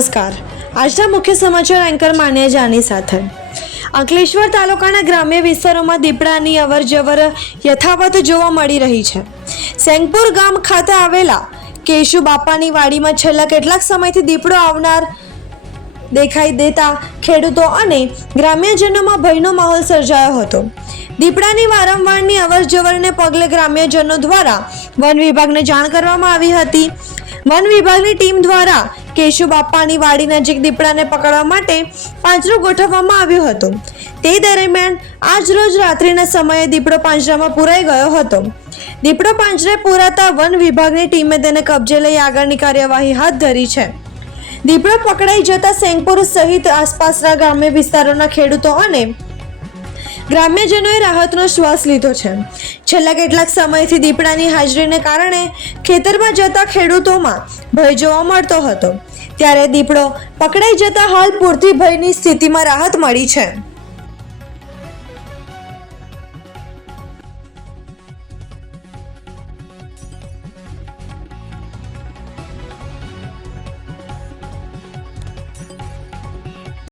નમસ્કાર, આજના મુખ્ય સમાચાર એન્કર માન્ય જાની સાથે. અંકલેશ્વર તાલુકાના ગ્રામ્ય વિસ્તારોમાં દીપડાની અવરજવર યથાવત જોવા મળી રહી છે. સેંગપુર ગામ ખાતે આવેલા કેશુ બાપાની વાડીમાં છેલ્લા કેટલાક સમયથી દીપડો આવનાર દેખાઈ દેતા ખેડૂતો અને ગ્રામ્યજનોમાં ભયનો માહોલ સર્જાયો હતો. દીપડાની વારંવારની અવરજવરને પગલે ગ્રામ્યજનો દ્વારા વન વિભાગને જાણ કરવામાં આવી હતી. વન વિભાગની ટીમ દ્વારા કેશુ બાપાની વાડી નજીક દીપડાને પકડવા માટે પાંજરું ગોઠવવામાં આવ્યું હતું. તે દરમિયાન આજ રોજ રાત્રિના સમયે દીપડો પાંજરામાં પુરાઈ ગયો હતો. દીપડો પાંજરે પુરાતા વન વિભાગની ટીમે તેને કબજે લઈ આગળની કાર્યવાહી હાથ ધરી છે. દીપડો પકડાઈ જતા સેંગપુર સહિત આસપાસના ગ્રામ્ય વિસ્તારોના ખેડૂતો અને ગ્રામ્યજનોએ રાહતનો શ્વાસ લીધો છે. છેલ્લા કેટલાક સમયથી દીપડાની હાજરીને કારણે ખેતરમાં જતા ખેડૂતોમાં ભય જોવા મળતો હતો, ત્યારે દીપડો પકડાઈ જતા હાલ પૂરતી ભયની સ્થિતિમાં રાહત મળી છે.